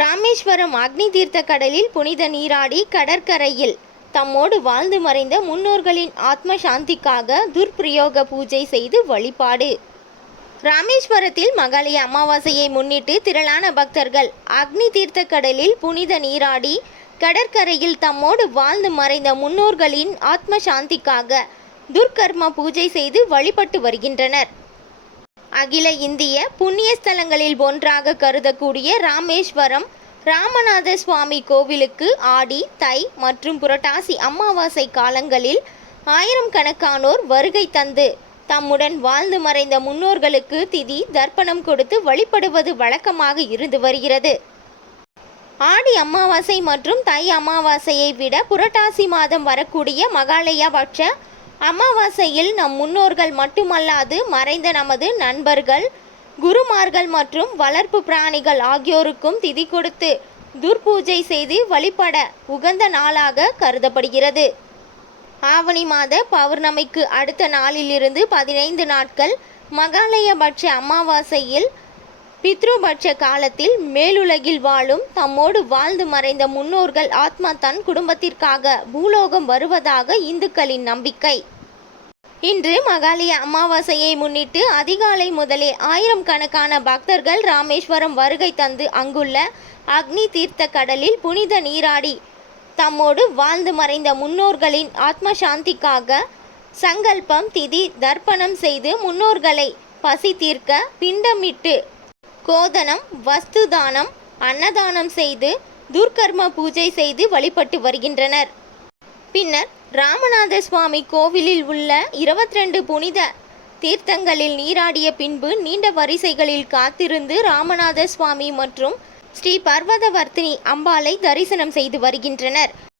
ராமேஸ்வரம் அக்னி தீர்த்த கடலில் புனித நீராடி கடற்கரையில் தம்மோடு வாழ்ந்து மறைந்த முன்னோர்களின் ஆத்ம சாந்திக்காக துர்பிரயோக பூஜை செய்து வழிபாடு. ராமேஸ்வரத்தில் மகாலய அமாவாசையை முன்னிட்டு திரளான பக்தர்கள் அக்னி தீர்த்த கடலில் புனித நீராடி கடற்கரையில் தம்மோடு வாழ்ந்து மறைந்த முன்னோர்களின் ஆத்ம சாந்திக்காக துர்கர்ம பூஜை செய்து வழிபட்டு வருகின்றனர். அகில இந்திய புண்ணிய ஸ்தலங்களில் ஒன்றாக கருதக்கூடிய ராமேஸ்வரம் ராமநாத சுவாமி கோவிலுக்கு ஆடி, தை மற்றும் புரட்டாசி அமாவாசை காலங்களில் ஆயிரக்கணக்கானோர் வருகை தந்து தம்முடன் வாழ்ந்து மறைந்த முன்னோர்களுக்கு திதி தர்ப்பணம் கொடுத்து வழிபடுவது வழக்கமாக இருந்து வருகிறது. ஆடி அமாவாசை மற்றும் தை அமாவாசையை விட புரட்டாசி மாதம் வரக்கூடிய மகாலயபட்ச அமாவாசையில் நம் முன்னோர்கள் மட்டுமல்லாது மறைந்த நமது நண்பர்கள், குருமார்கள் மற்றும் வளர்ப்பு பிராணிகள் ஆகியோருக்கும் திதி கொடுத்து துர்பூஜை செய்து வழிபட உகந்த நாளாக கருதப்படுகிறது. ஆவணி மாத பௌர்ணமிக்கு அடுத்த நாளிலிருந்து 15 நாட்கள் மகாலயபட்ச அமாவாசையில் பித்ருபட்ச காலத்தில் மேலுலகில் வாழும் தம்மோடு வாழ்ந்து மறைந்த முன்னோர்கள் ஆத்மா தன் குடும்பத்திற்காக பூலோகம் வருவதாக இந்துக்களின் நம்பிக்கை. இன்று மகாலய அமாவாசையை முன்னிட்டு அதிகாலை முதலே ஆயிரக்கணக்கான பக்தர்கள் ராமேஸ்வரம் வருகை தந்து அங்குள்ள அக்னி தீர்த்த கடலில் புனித நீராடி தம்மோடு வாழ்ந்து மறைந்த முன்னோர்களின் ஆத்ம சாந்திக்காக சங்கல்பம், திதி தர்ப்பணம் செய்து முன்னோர்களை பசி தீர்க்க பிண்டமிட்டு கோதனம், வஸ்து தானம், அன்னதானம் செய்து துர்கர்ம பூஜை செய்து வழிபட்டு வருகின்றனர். பின்னர் ராமநாத சுவாமி கோவிலில் உள்ள 22 புனித தீர்த்தங்களில் நீராடிய பின்பு நீண்ட வரிசைகளில் காத்திருந்து ராமநாத சுவாமி மற்றும் ஸ்ரீ பர்வதவர்த்தினி அம்பாளை தரிசனம் செய்து வருகின்றனர்.